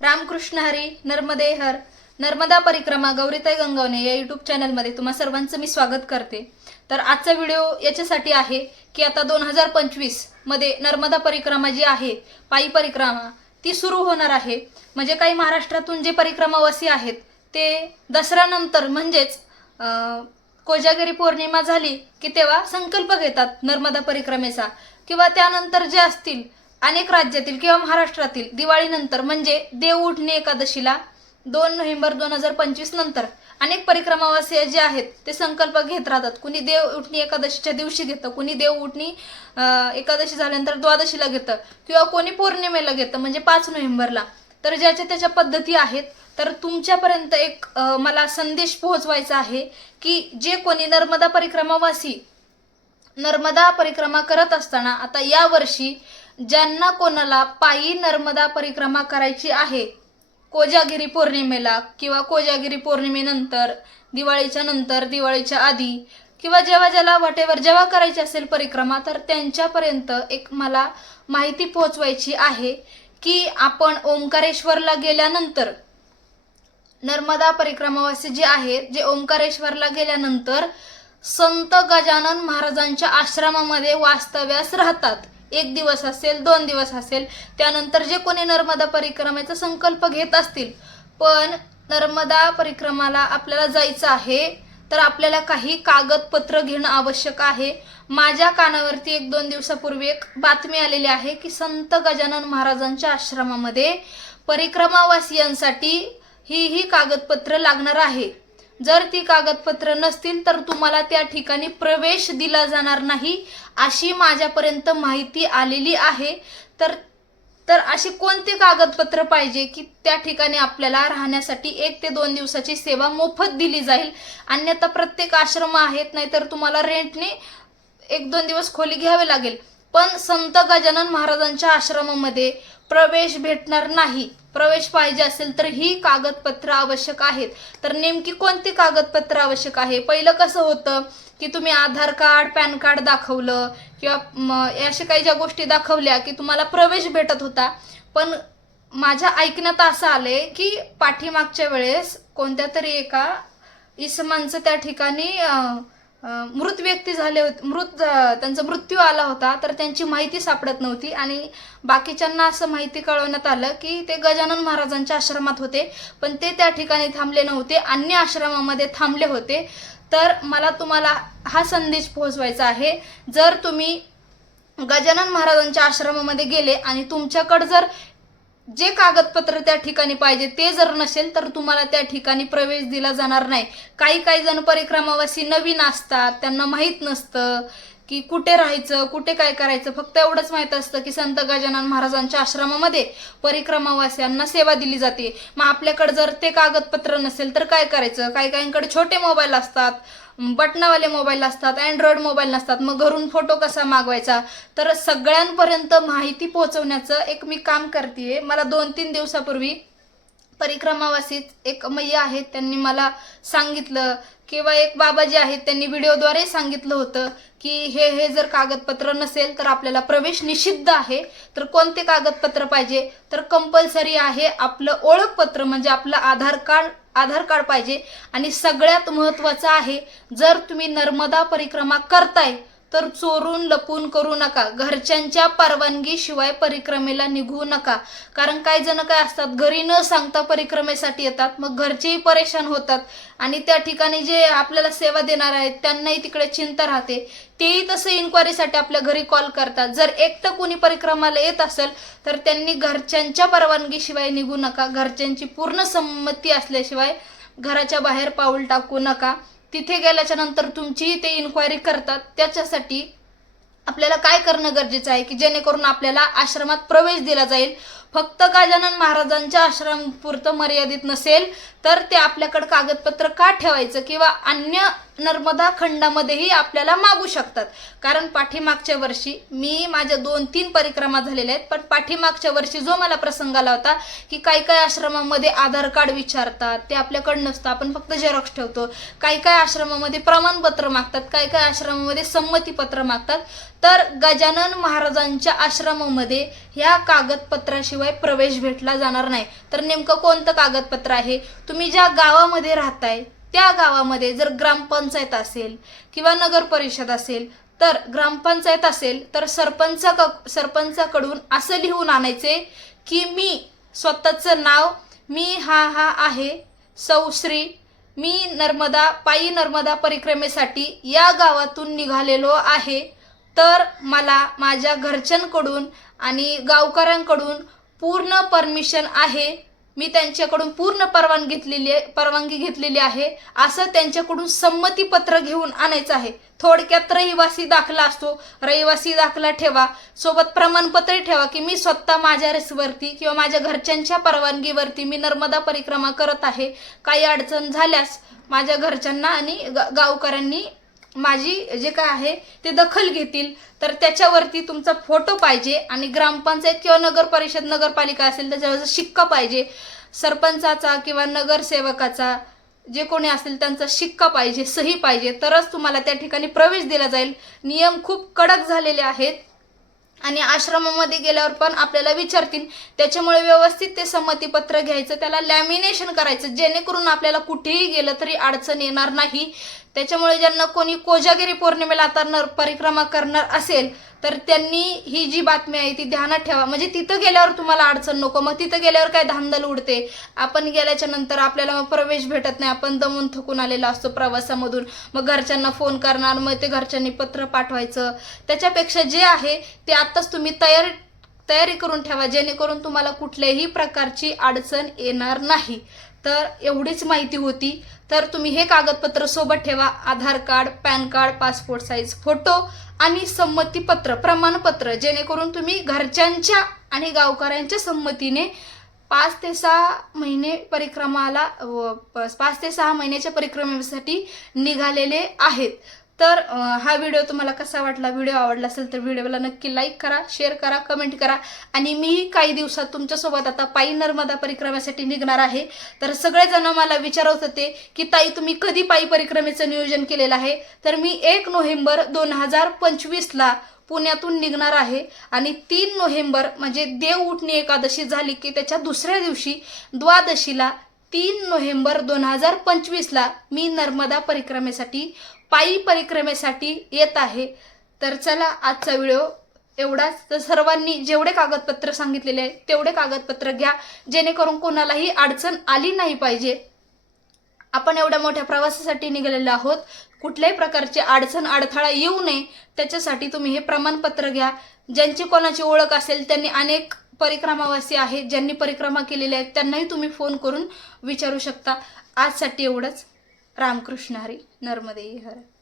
रामकृष्ण हरी नर्मदे हर नर्मदा परिक्रमा गौरीताई गंगवणे या युट्यूब चॅनलमध्ये तुम्हा सर्वांचं मी स्वागत करते. तर आजचा व्हिडिओ याच्यासाठी आहे की आता दोन हजार पंचवीसमध्ये नर्मदा परिक्रमा जी आहे पायी परिक्रमा ती सुरू होणार आहे. म्हणजे काही महाराष्ट्रातून जे परिक्रमावासी आहेत ते दसऱ्यानंतर म्हणजेच कोजागिरी पौर्णिमा झाली की तेव्हा संकल्प घेतात नर्मदा परिक्रमेचा. किंवा त्यानंतर जे असतील अनेक राज्यातील किंवा महाराष्ट्रातील दिवाळीनंतर म्हणजे देव उठणे एकादशीला दोन नोव्हेंबर दोन हजार पंचवीस नंतर अनेक परिक्रमावासी जे आहेत ते संकल्प घेत राहतात. कुणी देव उठणी एकादशीच्या दिवशी घेतं कुणी देव उठणी एकादशी झाल्यानंतर द्वादशीला घेतं किंवा कोणी पौर्णिमेला घेतं म्हणजे पाच नोव्हेंबरला. तर ज्याच्या त्याच्या पद्धती आहेत तर तुमच्यापर्यंत एक मला संदेश पोहोचवायचा आहे की जे कोणी नर्मदा परिक्रमावासी नर्मदा परिक्रमा करत असताना आता या वर्षी ज्यांना कोणाला पायी नर्मदा परिक्रमा करायची आहे कोजागिरी पौर्णिमेला किंवा कोजागिरी पौर्णिमेनंतर दिवाळीच्या नंतर दिवाळीच्या आधी किंवा जेव्हा ज्याला वटेवर जेव्हा करायची असेल परिक्रमा तर त्यांच्यापर्यंत एक मला माहिती पोहोचवायची आहे की आपण ओंकारेश्वरला गेल्यानंतर नर्मदा परिक्रमावासी जे आहेत जे ओंकारेश्वरला गेल्यानंतर संत गजानन महाराजांच्या आश्रमामध्ये वास्तव्यास राहतात. एक दिवस असेल दोन दिवस असेल त्यानंतर जे कोणी नर्मदा परिक्रमेचा संकल्प घेत असतील पण नर्मदा परिक्रमाला आपल्याला जायचं आहे तर आपल्याला काही कागदपत्र घेणं आवश्यक आहे. माझ्या कानावरती एक दोन दिवसापूर्वी एक बातमी आलेली आहे की संत गजानन महाराजांच्या आश्रमामध्ये परिक्रमावासियांसाठी ही ही कागदपत्र लागणार आहे. जर ती कागदपत्र नसतील तर तुम्हाला त्या ठिकाणी प्रवेश दिला जाणार नाही अशी माझ्यापर्यंत माहिती आलेली आहे. तर तर अशी कोणती कागदपत्र पाहिजे की त्या ठिकाणी आपल्याला राहण्यासाठी एक ते दोन दिवसाची सेवा मोफत दिली जाईल? अन्यथा प्रत्येक आश्रम आहेत नाहीतर तुम्हाला रेंटने एक दोन दिवस खोली घ्यावी लागेल. पण संत गजानन महाराजांच्या आश्रमामध्ये प्रवेश भेटणार नाही. प्रवेश पाहिजे असेल तर ही कागदपत्र आवश्यक आहेत. तर नेमकी कोणती कागदपत्र आवश्यक आहे? पहिलं कसं होतं की तुम्ही आधार कार्ड पॅन कार्ड दाखवलं किंवा अशा काही ज्या गोष्टी दाखवल्या की तुम्हाला प्रवेश भेटत होता. पण माझ्या ऐकण्यात असं आले की पाठीमागच्या वेळेस कोणत्या तरी एका इसमांचं त्या ठिकाणी मृत व्यक्ती झाले होते मृत त्यांचा मृत्यू आला होता तर त्यांची माहिती सापडत नव्हती. आणि बाकीच्यांना असं माहिती कळवण्यात आलं की ते गजानन महाराजांच्या आश्रमात होते पण ते त्या ठिकाणी थांबले नव्हते अन्य आश्रमामध्ये थांबले होते. तर मला तुम्हाला हा संदेश पोहोचवायचा आहे जर तुम्ही गजानन महाराजांच्या आश्रमामध्ये गेले आणि तुमच्याकडं जर जे कागदपत्र त्या ठिकाणी पाहिजे ते जर नसेल तर तुम्हाला त्या ठिकाणी प्रवेश दिला जाणार नाही. काही काही जण परिक्रमावासी नवीन असतात त्यांना माहीत नसतं. की कुठे राहायचं कुठे काय करायचं फक्त एवढंच माहीत असतं की संत गजानन महाराजांच्या आश्रमामध्ये परिक्रमावासियांना सेवा दिली जाते. मग आपल्याकडे जर ते कागदपत्र नसेल तर काय करायचं? काही काहींकडे छोटे मोबाईल असतात बटनावाले मोबाईल असतात अँड्रॉइड मोबाईल नसतात. मग घरून फोटो कसा मागवायचा? तर सगळ्यांपर्यंत माहिती पोहोचवण्याचं एक मी काम करते मला दोन तीन दिवसापूर्वी परिक्रमावासीत एक मैया आहेत त्यांनी मला सांगितलं किंवा एक बाबाजी आहेत त्यांनी व्हिडिओद्वारे सांगितलं होतं की हे हे जर कागदपत्र नसेल तर आपल्याला प्रवेश निषिद्ध आहे. तर कोणते कागदपत्र पाहिजे? तर कंपल्सरी आहे आपलं ओळखपत्र म्हणजे आपलं आधार कार्ड आधार कार्ड पाहिजे. आणि सगळ्यात महत्त्वाचं आहे जर तुम्ही नर्मदा परिक्रमा करताय तर चोरून लपून करू नका. घरच्यांच्या परवानगीशिवाय परिक्रमेला निघू नका. कारण काही जण काय असतात घरी न सांगता परिक्रमेसाठी येतात. मग घरचेही परेशान होतात. आणि त्या ठिकाणी जे आपल्याला सेवा देणार आहेत त्यांनाही तिकडे चिंता राहते. तेही तसं इन्क्वायरीसाठी आपल्या घरी कॉल करतात. जर एकटं कुणी परिक्रमाला येत असेल तर त्यांनी घरच्यांच्या परवानगीशिवाय निघू नका. घरच्यांची पूर्ण संमती असल्याशिवाय घराच्या बाहेर पाऊल टाकू नका. तिथे गेल्याच्यानंतर तुमची ते इन्क्वायरी करतात. त्याच्यासाठी आपल्याला काय करणं गरजेचं आहे? की जेणेकरून आपल्याला आश्रमात प्रवेश दिला जाईल. फक्त गजानन महाराजांच्या आश्रम पुरतं मर्यादित नसेल तर ते आपल्याकडे कागदपत्र का ठेवायचं किंवा अन्य नर्मदा खंडामध्येही आपल्याला मागू शकतात? कारण पाठीमागच्या वर्षी मी माझ्या दोन तीन परिक्रमा झालेल्या आहेत पण पाठीमागच्या वर्षी जो मला प्रसंग आला होता की काही काही आश्रमामध्ये आधार कार्ड विचारतात ते आपल्याकडे नसतं आपण फक्त झेरॉक्स ठेवतो. काही काही आश्रमामध्ये प्रमाणपत्र मागतात काही काही आश्रमामध्ये संमतीपत्र मागतात. तर गजानन महाराजांच्या आश्रमामध्ये ह्या कागदपत्राशिवाय शिवाय प्रवेश भेटला जाणार नाही. तर नेमकं कोणतं कागदपत्र आहे? तुम्ही ज्या गावामध्ये राहताय त्या गावामध्ये जर ग्रामपंचायत असेल किंवा नगर परिषद असेल तर ग्रामपंचायत असेल तर सरपंच सरपंचाकडून असं लिहून आणायचे की मी स्वतःचं नाव मी हा हा आहे सौश्री मी नर्मदा पायी नर्मदा परिक्रमेसाठी या गावातून निघालेलो आहे. तर मला माझ्या घरच्यांकडून आणि गावकऱ्यांकडून पूर्ण परमिशन आहे. मी त्यांच्याकडून पूर्ण परवानगी घेतलेली आहे परवानगी घेतलेली आहे. असं त्यांच्याकडून संमतीपत्र घेऊन आणायचं आहे. थोडक्यात रहिवासी दाखला असतो. रहिवासी दाखला ठेवा. सोबत प्रमाणपत्र ठेवा की मी स्वतः माझ्या रेसवरती किंवा माझ्या घरच्यांच्या परवानगीवरती मी नर्मदा परिक्रमा करत आहे. काही अडचण झाल्यास माझ्या घरच्यांना आणि गावकऱ्यांनी माझी जे काय आहे ते दखल घेतील. तर त्याच्यावरती तुमचा फोटो पाहिजे आणि ग्रामपंचायत किंवा नगर परिषद नगरपालिका असेल त्याच्यावर शिक्का पाहिजे. सरपंचाचा किंवा नगरसेवकाचा जे कोणी असेल त्यांचा शिक्का पाहिजे सही पाहिजे. तरच तुम्हाला त्या ठिकाणी प्रवेश दिला जाईल. नियम खूप कडक झालेले आहेत. आणि आश्रमामध्ये गेल्यावर पण आपल्याला विचारतील. त्याच्यामुळे व्यवस्थित ते संमतीपत्र घ्यायचं त्याला लॅमिनेशन करायचं जेणेकरून आपल्याला कुठेही गेलं तरी अडचण येणार नाही. त्याच्यामुळे ज्यांना कोणी कोजागिरी पौर्णिमेला आता नर परिक्रमा करणार असेल तर त्यांनी ही जी बातमी आहे ती ध्यानात ठेवा. म्हणजे तिथं गेल्यावर तुम्हाला अडचण नको. मग तिथं गेल्यावर काय धांदल उडते? आपण गेल्याच्यानंतर आपल्याला मग प्रवेश भेटत नाही. आपण दमून थकून आलेला असतो प्रवासामधून. मग घरच्यांना फोन करणार मग ते घरच्यांनी पत्र पाठवायचं. त्याच्यापेक्षा जे आहे ते आत्ताच तुम्ही तयार तयारी करून ठेवा. जेणेकरून तुम्हाला कुठल्याही प्रकारची अडचण येणार नाही. तर एवढीच माहिती होती. तर तुम्ही हे कागदपत्र सोबत ठेवा. Aadhaar card PAN card passport size photo आणि संमतीपत्र प्रमाणपत्र. जेणेकरून तुम्ही घरच्यांच्या आणि गावकऱ्यांच्या संमतीने पाच ते सहा महिने परिक्रमाला व प- पाच ते सहा महिन्याच्या परिक्रमेसाठी निघालेले आहेत. तर हा व्हिडिओ तुम्हाला कसा वाटला? व्हिडिओ आवडला असेल तर व्हिडिओला नक्की लाईक करा शेअर करा कमेंट करा. आणि मी काही दिवसात तुमच्यासोबत आता पायी नर्मदा परिक्रमेसाठी निघणार आहे. तर सगळेजण मला विचारत होते की ताई तुम्ही कधी पायी परिक्रमेचं नियोजन केलेलं आहे? तर मी एक नोव्हेंबर दोन हजार पंचवीसला पुण्यातून निघणार आहे. आणि तीन नोव्हेंबर म्हणजे देव उठणी एकादशी झाली की त्याच्या दुसऱ्या दिवशी द्वादशीला तीन नोव्हेंबर दोन हजार पंचवीसला मी नर्मदा परिक्रमेसाठी पायी परिक्रमेसाठी येत आहे. तर चला आजचा व्हिडिओ एवढाच. तर सर्वांनी जेवढे कागदपत्र सांगितलेले आहे तेवढे कागदपत्र घ्या. जेणेकरून कोणालाही अडचण आली नाही पाहिजे. आपण एवढ्या मोठ्या प्रवासासाठी निघालेलो आहोत. कुठल्याही प्रकारची अडचण अडथळा येऊ नये. त्याच्यासाठी तुम्ही हे प्रमाणपत्र घ्या. ज्यांची कोणाची ओळख असेल त्यांनी अनेक परिक्रमावासी आहेत ज्यांनी परिक्रमा केलेल्या आहेत त्यांनाही तुम्ही फोन करून विचारू शकता. आजसाठी एवढंच. रामकृष्ण हरी नर्मदे हर।